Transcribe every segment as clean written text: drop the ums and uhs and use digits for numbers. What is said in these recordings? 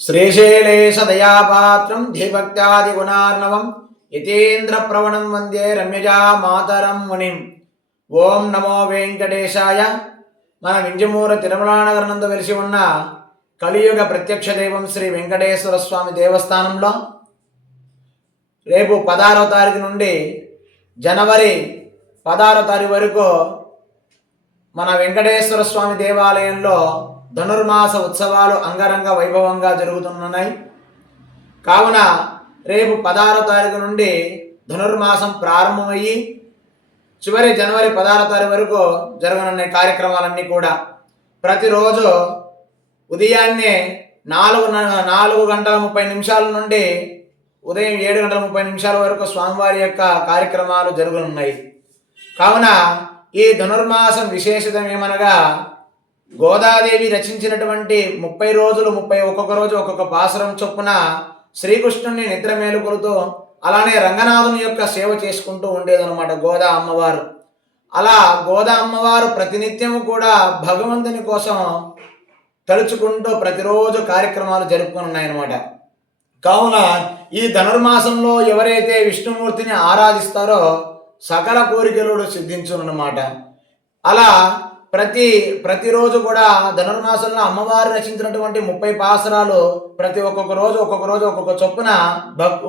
శ్రీశైలేశదయాపాత్రం ధీభక్త్యాదిగుణార్ణవం యతీంద్రప్రవణం వందే రమ్యజా మాతరం మునిం. ఓం నమో వెంకటేశాయ. మన వింజమూరు తిరుమలానగరనందు వెలిసి ఉన్న కలియుగ ప్రత్యక్ష దైవం శ్రీ వెంకటేశ్వర స్వామి దేవస్థానంలో రేపు 16వ తారీఖు నుండి జనవరి 16వ తారీఖు వరకు మన వెంకటేశ్వర స్వామి దేవాలయంలో ధనుర్మాస ఉత్సవాలు అంగరంగ వైభవంగా జరుగుతున్నాయి. కావున రేపు 16వ తారీఖు నుండి ధనుర్మాసం ప్రారంభమయ్యి చివరి జనవరి 16వ తారీఖు వరకు జరగనున్న కార్యక్రమాలన్నీ కూడా ప్రతిరోజు ఉదయాన్నే 4:30 నుండి ఉదయం 7:30 వరకు స్వామివారి యొక్క కార్యక్రమాలు జరగనున్నాయి. కావున ఈ ధనుర్మాసం విశేషత ఏమనగా గోదాదేవి రచించినటువంటి 30 రోజులు ఒక్కొక్క రోజు ఒక్కొక్క పాసురం చొప్పున శ్రీకృష్ణుని నిద్ర మేలుకొలుతూ అలానే రంగనాథుని యొక్క సేవ చేసుకుంటూ ఉండేదన్నమాట గోదా అమ్మవారు. అలా గోదా అమ్మవారు ప్రతినిత్యము కూడా భగవంతుని కోసం తలుచుకుంటూ ప్రతిరోజు కార్యక్రమాలు జరుపుకున్నాయన్నమాట. కావున ఈ ధనుర్మాసంలో ఎవరైతే విష్ణుమూర్తిని ఆరాధిస్తారో సకల కోరికలు సిద్ధించునన్నమాట. అలా ప్రతిరోజు కూడా ధనుర్మాసంలో అమ్మవారు రచించినటువంటి 30 పాసురాలు ఒక్కొక్క రోజు ఒక్కొక్క చొప్పున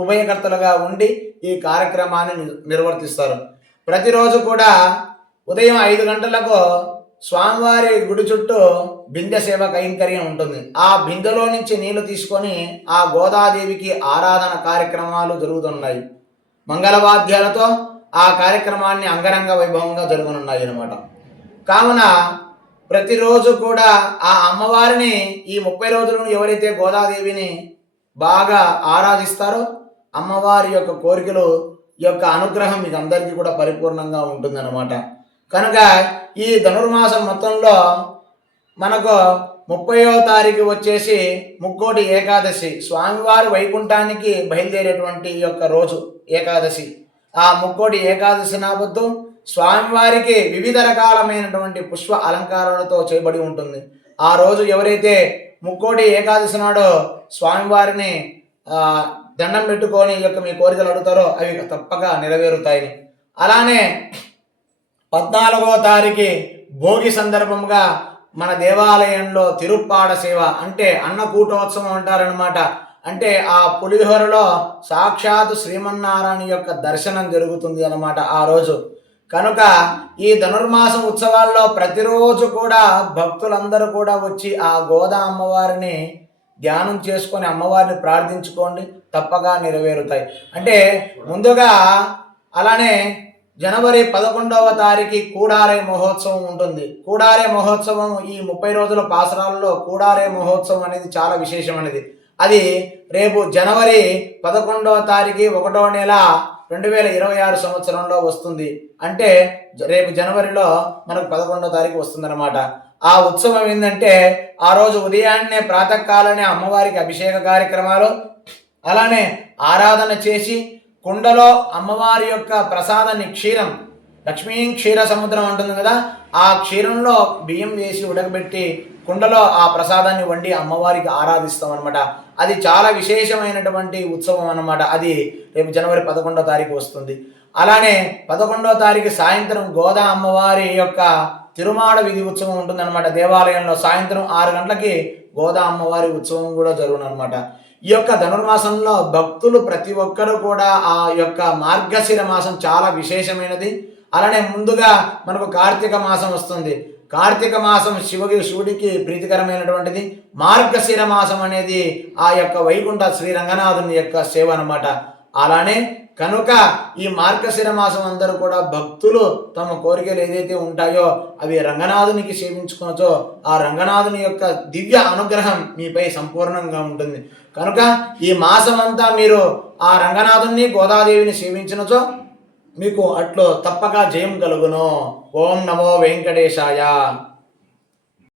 ఉభయకర్తలుగా ఉండి ఈ కార్యక్రమాన్ని నిర్వర్తిస్తారు. ప్రతిరోజు కూడా ఉదయం 5 గంటలకు స్వామివారి గుడి చుట్టూ బిందె సేవ కైంకర్యం ఉంటుంది. ఆ బిందెలో నుంచి నీళ్లు తీసుకొని ఆ గోదాదేవికి ఆరాధన కార్యక్రమాలు జరుగుతున్నాయి. మంగళవాద్యాలతో ఆ కార్యక్రమాన్ని అంగరంగ వైభవంగా జరుగుతున్నాయి అన్నమాట. కావున ప్రతిరోజు కూడా ఆ అమ్మవారిని ఈ 30 రోజులను ఎవరైతే గోదాదేవిని బాగా ఆరాధిస్తారో అమ్మవారి యొక్క కోరికలు యొక్క అనుగ్రహం మీకు అందరికీ కూడా పరిపూర్ణంగా ఉంటుందన్నమాట. కనుక ఈ ధనుర్మాసం మొత్తంలో మనకు 30వ తారీఖు వచ్చేసి ముక్కోటి ఏకాదశి, స్వామివారి వైకుంఠానికి బయలుదేరేటువంటి యొక్క రోజు ఏకాదశి. ఆ ముక్కోటి ఏకాదశి నాబద్దు స్వామివారికి వివిధ రకాలమైనటువంటి పుష్ప అలంకారాలతో చేయబడి ఉంటుంది. ఆ రోజు ఎవరైతే ముక్కోటి ఏకాదశి నాడో స్వామివారిని దండం పెట్టుకొని ఈ యొక్క మీ కోరికలు అడుగుతారో అవి తప్పక నెరవేరుతాయని. అలానే 14వ తారీఖు భోగి సందర్భంగా మన దేవాలయంలో తిరుప్పాడ సేవ అంటే అన్నకూటోత్సవం అంటారనమాట. అంటే ఆ పులిహోరలో సాక్షాత్ శ్రీమన్నారాయణ యొక్క దర్శనం జరుగుతుంది అన్నమాట ఆ రోజు. కనుక ఈ ధనుర్మాసం ఉత్సవాల్లో ప్రతిరోజు కూడా భక్తులందరూ కూడా వచ్చి ఆ గోదా అమ్మవారిని ధ్యానం చేసుకొని అమ్మవారిని ప్రార్థించుకోండి, తప్పగా నెరవేరుతాయి. అంటే ముందుగా అలానే జనవరి 11వ తారీఖు కూడారే మహోత్సవం ఉంటుంది. కూడారే మహోత్సవం ఈ 30 రోజుల పాసరాలలో కూడారే మహోత్సవం అనేది చాలా విశేషమైనది. అది రేపు జనవరి 11వ తారీఖు 1వ నెల 2026 సంవత్సరంలో వస్తుంది. అంటే రేపు జనవరిలో మనకు 11వ తారీఖు వస్తుందన్నమాట. ఆ ఉత్సవం ఏంటంటే ఆ రోజు ఉదయాన్నే ప్రాతకాలనే అమ్మవారికి అభిషేక కార్యక్రమాలు, అలానే ఆరాధన చేసి కుండలో అమ్మవారి యొక్క ప్రసాదాన్ని క్షీరం, లక్ష్మీ క్షీర సముద్రం అంటుంది కదా, ఆ క్షీరంలో బియ్యం వేసి ఉడకబెట్టి కుండలో ఆ ప్రసాదాన్ని వండి అమ్మవారికి ఆరాధిస్తాం అనమాట. అది చాలా విశేషమైనటువంటి ఉత్సవం అన్నమాట. అది రేపు జనవరి 11వ తారీఖు వస్తుంది. అలానే 11వ తారీఖు సాయంత్రం గోదా అమ్మవారి యొక్క తిరుమాడ విధి ఉత్సవం ఉంటుందన్నమాట. దేవాలయంలో సాయంత్రం 6 గంటలకి గోదా అమ్మవారి ఉత్సవం కూడా జరుగునన్నమాట. ఈ యొక్క ధనుర్మాసంలో భక్తులు ప్రతి ఒక్కరూ కూడా ఆ యొక్క మార్గశిర మాసం చాలా విశేషమైనది. అలానే ముందుగా మనకు కార్తీక మాసం వస్తుంది. కార్తీక మాసం శివుడికి ప్రీతికరమైనటువంటిది. మార్గశిర మాసం అనేది ఆ యొక్క వైకుంఠ శ్రీ రంగనాథుని యొక్క సేవ అన్నమాట. అలానే కనుక ఈ మార్గశిర మాసం అందరూ కూడా భక్తులు తమ కోరికలు ఏదైతే ఉంటాయో అవి రంగనాథునికి సేవించుకోవచ్చో ఆ రంగనాథుని యొక్క దివ్య అనుగ్రహం మీపై సంపూర్ణంగా ఉంటుంది. కనుక ఈ మాసం అంతా మీరు ఆ రంగనాథుని గోదాదేవిని సేవించినచో మీకు అట్లో తప్పక జయం కలుగును. ఓం నమో వెంకటేశాయ.